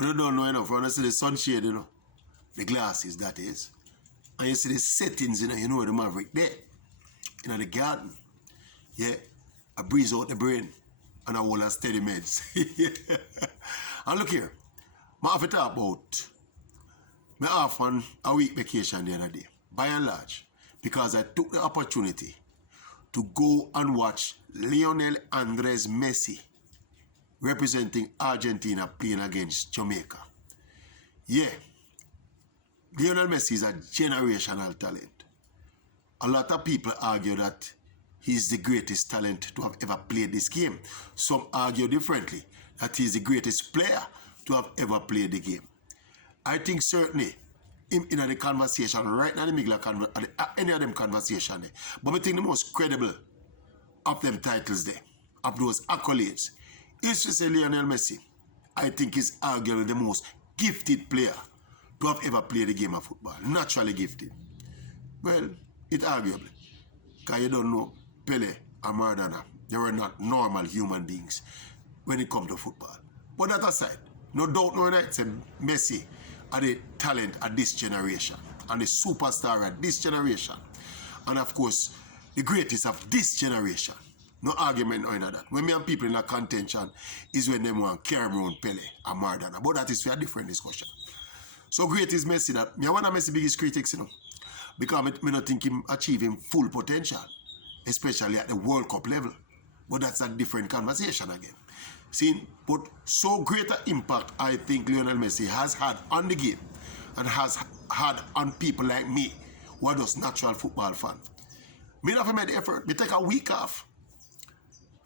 But I don't know enough. When I see the sunshade, you know, the glasses, that is. And you see the settings, you know the Maverick there. In the garden. Yeah. I breeze out the brain. And I hold a steady meds. And look here. I have to talk about me off on a week vacation the other day. By and large. Because I took the opportunity to go and watch Lionel Andres Messi representing Argentina playing against Jamaica. Yeah, Lionel Messi is a generational talent. A lot of people argue that he's the greatest talent to have ever played this game. Some argue differently, that he's the greatest player to have ever played the game. I think certainly in the conversation, right now in the middle of any of them conversation, but I think the most credible of them titles there, of those accolades, is to say Lionel Messi. I think he's arguably the most gifted player to have ever played the game of football. Naturally gifted. Well, it's arguably. Because you don't know, Pele and Maradona, they were not normal human beings when it comes to football. But that aside, no doubt no night, say Messi are the talent of this generation and the superstar of this generation. And of course, the greatest of this generation. No argument or any of that. When me and people in a contention is when they want to carry around Pele and Maradona. But that is for a different discussion. So great is Messi that me one of Messi's biggest critics, you know. Because I don't think him achieving full potential. Especially at the World Cup level. But that's a different conversation again. See, but so greater impact I think Lionel Messi has had on the game and has had on people like me who are just natural football fans. Me not made the effort. Me take a week off.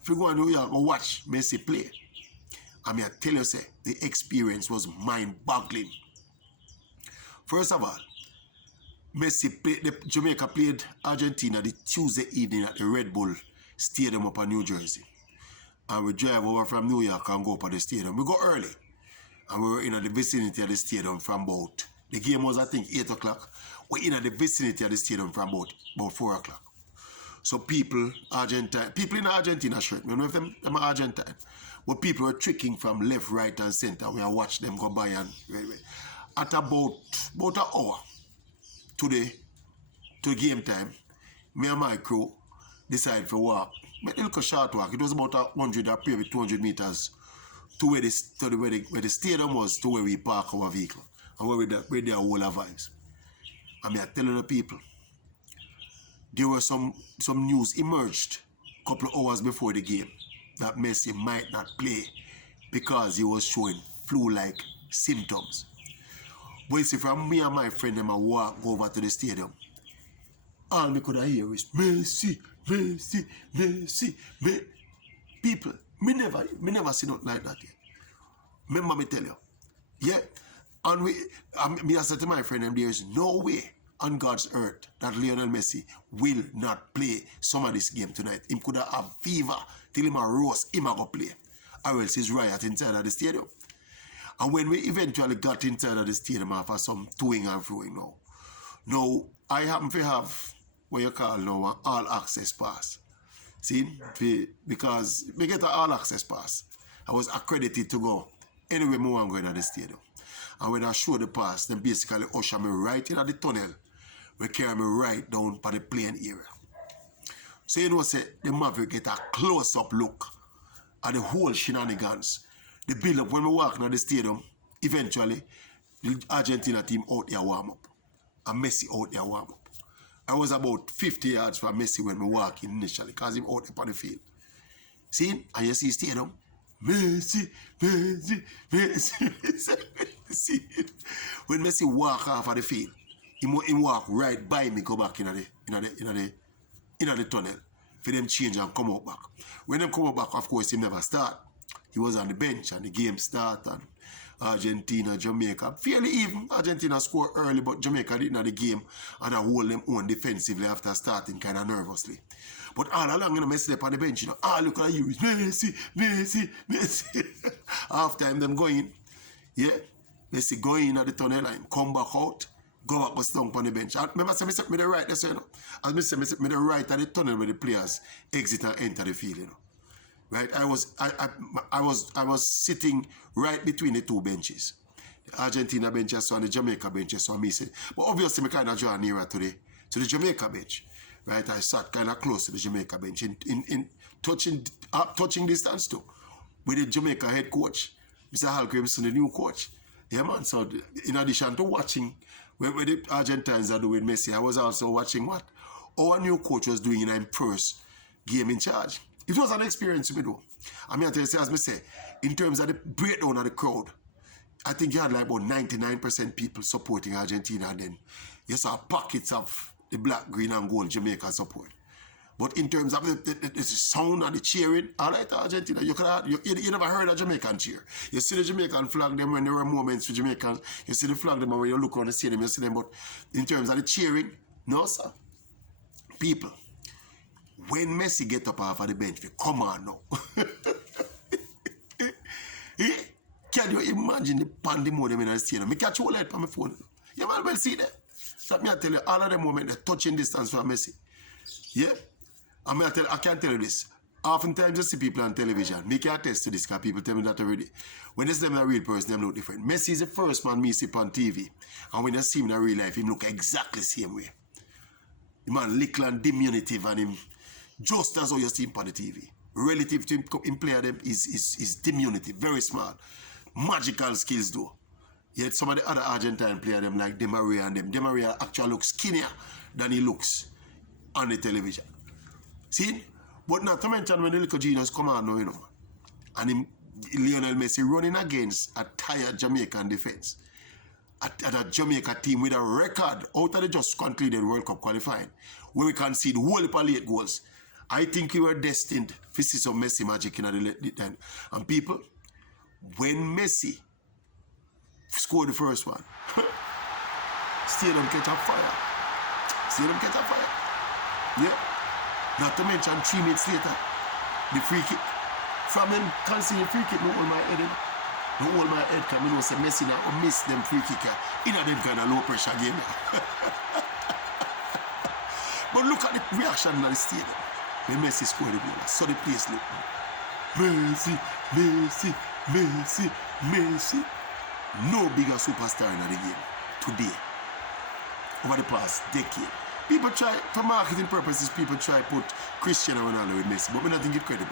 If you go to New York and watch Messi play, I mean, I tell you, say, the experience was mind-boggling. First of all, Messi played, Jamaica played Argentina the Tuesday evening at the Red Bull Stadium up in New Jersey. And we drive over from New York and go up at the stadium. We go early. And we were in the vicinity of the stadium from about, the game was I think 8 o'clock. We're in the vicinity of the stadium from about 4 o'clock. So people in Argentina shirt, I don't know if them are Argentine, but people were tricking from left, right, and center. We watch them go by and at about an hour to game time, me and my crew decided to walk. Make a little short walk. It was about 100 or maybe 200 meters to where the stadium was, to where we park our vehicle and where there are all our vibes. And I'm telling the people, there were some news emerged a couple of hours before the game that Messi might not play because he was showing flu-like symptoms. But you see, from me and my friend, them walk over to the stadium, all me could hear is Messi, Messi, Messi, Messi. People, me never see nothing like that yet. Remember me tell you. Yeah. And me I said to my friend, there is no way on God's earth that Lionel Messi will not play some of this game tonight. Him could have fever till him a roast, him a go play. Or else he's riot inside of the stadium. And when we eventually got inside of the stadium after some toing and froing now I happen to have what you call now an all-access pass. See? Because we get an all-access pass. I was accredited to go anywhere more I'm going to the stadium. And when I show the pass, then basically usher me right into the tunnel. We carry me right down for the playing area. So you know, say, the Maverick get a close-up look at the whole shenanigans. The build-up when we walk into the stadium, eventually, the Argentina team out there warm up. And Messi out there warm up. I was about 50 yards from Messi when we walk in initially, because him out there on the field. See? And you see stadium? Messi, Messi, Messi. See? When Messi walk off of the field, he walk right by me, go back in the tunnel. For them change and come out back. When them come out back, of course, he never start. He was on the bench and the game start and Argentina, Jamaica. Fairly even. Argentina scored early, but Jamaica didn't have the game and I hold them on defensively after starting kind of nervously. But all along, Messi up on the bench, look at you, Messi, Messi, Messi. Half time, them going, yeah, Messi going at the tunnel line, come back out, go back, but stunk on the bench. I remember, I set me the right, as I set me the right at the tunnel where the players exit and enter the field, Right, I was sitting right between the two benches. The Argentina bench I saw and the Jamaica bench I saw me say. But obviously I kind of draw nearer to the Jamaica bench. Right? I sat kind of close to the Jamaica bench in touching distance too. With the Jamaica head coach, Mr. Hal Grimson, the new coach. Yeah, man. So in addition to watching what the Argentines are doing Messi, I was also watching what our new coach was doing in his first game in charge. It was an experience to me though. I mean, I tell you, as I say, in terms of the breakdown of the crowd, I think you had like about 99% people supporting Argentina, and then you saw pockets of the black, green, and gold Jamaica support. But in terms of the sound and the cheering, all right, Argentina, you never heard a Jamaican cheer. You see the Jamaican flag them when there were moments for Jamaicans. You see the flag them when you look around the stadium, you see them. But in terms of the cheering, no, sir. People, when Messi get up off of the bench, come on now. Can you imagine the pandemonium in the stadium? I catch all that on my phone. You might well see that. Let me tell you, all of the moment, they're touching distance from Messi. Yeah? I can't tell you this. Oftentimes, you see people on television. Me can attest to this because people tell me that already. When they see them a real person, they look different. Messi is the first man me see on TV. And when you see him in real life, him look exactly the same way. The man little and diminutive and him just as how you see him on the TV. Relative to him play them is diminutive, very small. Magical skills though. Yet some of the other Argentine players them like Di Maria and them. Di Maria actually looks skinnier than he looks on the television. See? But not to mention when the little genius come on now, you know. And him, Lionel Messi running against a tired Jamaican defense. At a Jamaica team with a record out of the just concluded World Cup qualifying, where we concede whole heap of late goals. I think we were destined to see some Messi magic in the time. And people, when Messi scored the first one, stadium catch a fire. Stadium catch a fire. Yeah. Not to mention 3 minutes later, the free kick. From him conceding free kick, no hold my head in. No hold my head, because I know say Messi now miss them free kick in a them kind of low pressure game. But look at the reaction in the stadium when Messi scored the goal. So the place look. Messi, Messi, Messi, Messi. No bigger superstar in the game today. Over the past decade. People try, for marketing purposes, people try to put Cristiano Ronaldo with Messi, but we don't think it's credible.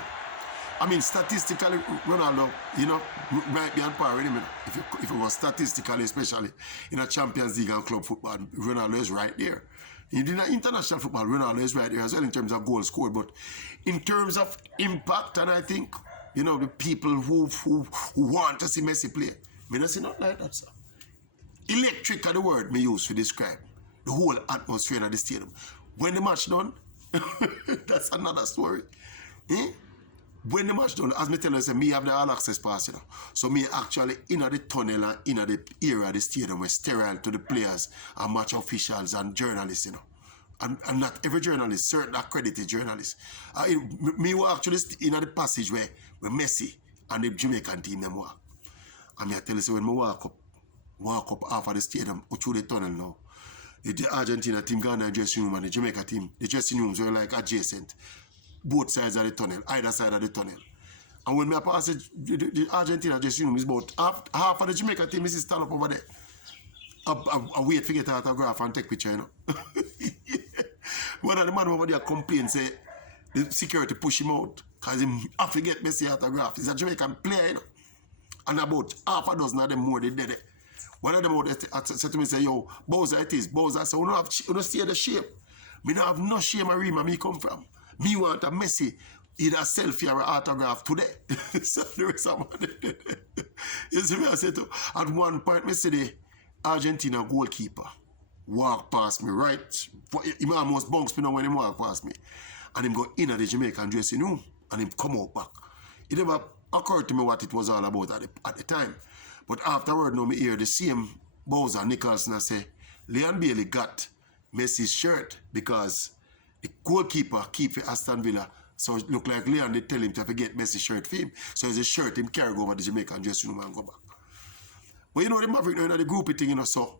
I mean, statistically, Ronaldo, you know, might be on par with him. If it was statistically, especially in a Champions League and club football, Ronaldo is right there. In international football, Ronaldo is right there as well in terms of goals scored, but in terms of impact, and I think, you know, the people who want to see Messi play, I don't see nothing like that, sir. Electric are the word me use to describe the whole atmosphere in the stadium. When the match done, that's another story. Eh? When the match done, as me tell you, say, me have the all access pass, you know. So me actually in the tunnel and in the area of the stadium were sterile to the players and match officials and journalists, you know. And not every journalist, certain accredited journalists. Me were actually in the passage where Messi and the Jamaican team them walk. And me I tell you, so when me walk up half of the stadium or through the tunnel now, the Argentina team gone in the dressing room and the Jamaica team, the dressing rooms were like adjacent. Both sides of the tunnel, either side of the tunnel. And when I pass the Argentina dressing room is about half of the Jamaica team is stand up over there. I wait to get an autograph and take picture, you know. One of the man over there complain, say the security push him out because he have to get Messi autograph. He's a Jamaican player, you know. And about half a dozen of them more they did it. One of them out said to me, say, yo, Bowser it is. Bowser said, we don't stay the shape. We don't have no shame of where me come from. Me want a Messi, either a selfie or an autograph today. So there is someone. You see me, I said to, at one point, me see the Argentina goalkeeper walk past me, right? He almost bunks me now when he walk past me. And him go in at the Jamaican dressing room and him come out back. It never occurred to me what it was all about at the time. But afterward, now me hear the same Bowser Nicholson say, Leon Bailey got Messi's shirt because the goalkeeper keep for Aston Villa. So it look like Leon, they tell him to get Messi's shirt for him. So it's a shirt him carry over the Jamaican dressing room and go back. But you know the Maverick, you know the groupie thing, you know, so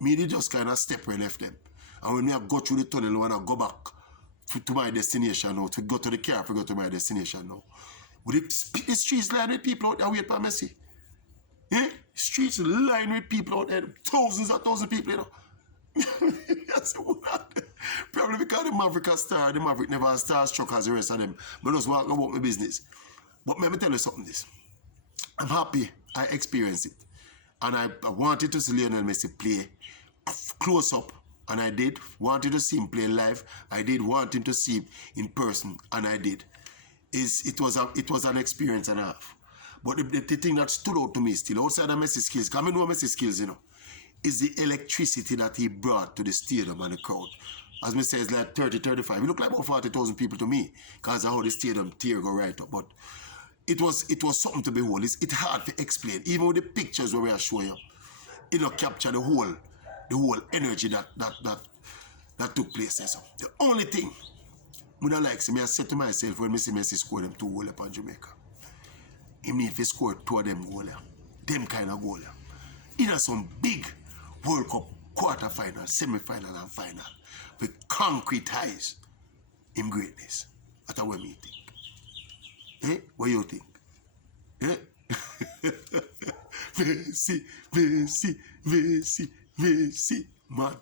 me they just kind of step where I left them. And when me I go through the tunnel and I go back to my destination now, to go to the car to go to my destination now. With the streets lined with people out there wait for Messi. Eh? streets lined with people out there, thousands of people, you know. I said, what? Probably because the Maverick a star, the Maverick never starstruck as the rest of them. But just walking about my business. But let me tell you something this. I'm happy I experienced it. And I wanted to see Lionel Messi play close up. And I did. Wanted to see him play live. I did. Wanted to see him in person. And I did. It was an experience and a half. But the thing that stood out to me still, outside of Messi's skills, because I know Messi's skills, you know, is the electricity that he brought to the stadium and the crowd. As me say, it's like 30, 35. It looked like about 40,000 people to me, because of how the stadium tear go right up. But it was something to behold. It's hard to explain. Even with the pictures where we are showing you, it don't capture the whole energy that took place there. So the only thing I don't like, I said to myself when I see Messi score them 2 goals upon Jamaica, he need to score 2 of them goals. Them kind of goals. In some big World Cup quarter-final, semi-final and final with concretize him greatness. That's what me think. Eh? What you think? Eh? Messi, Messi, Messi, Messi, man.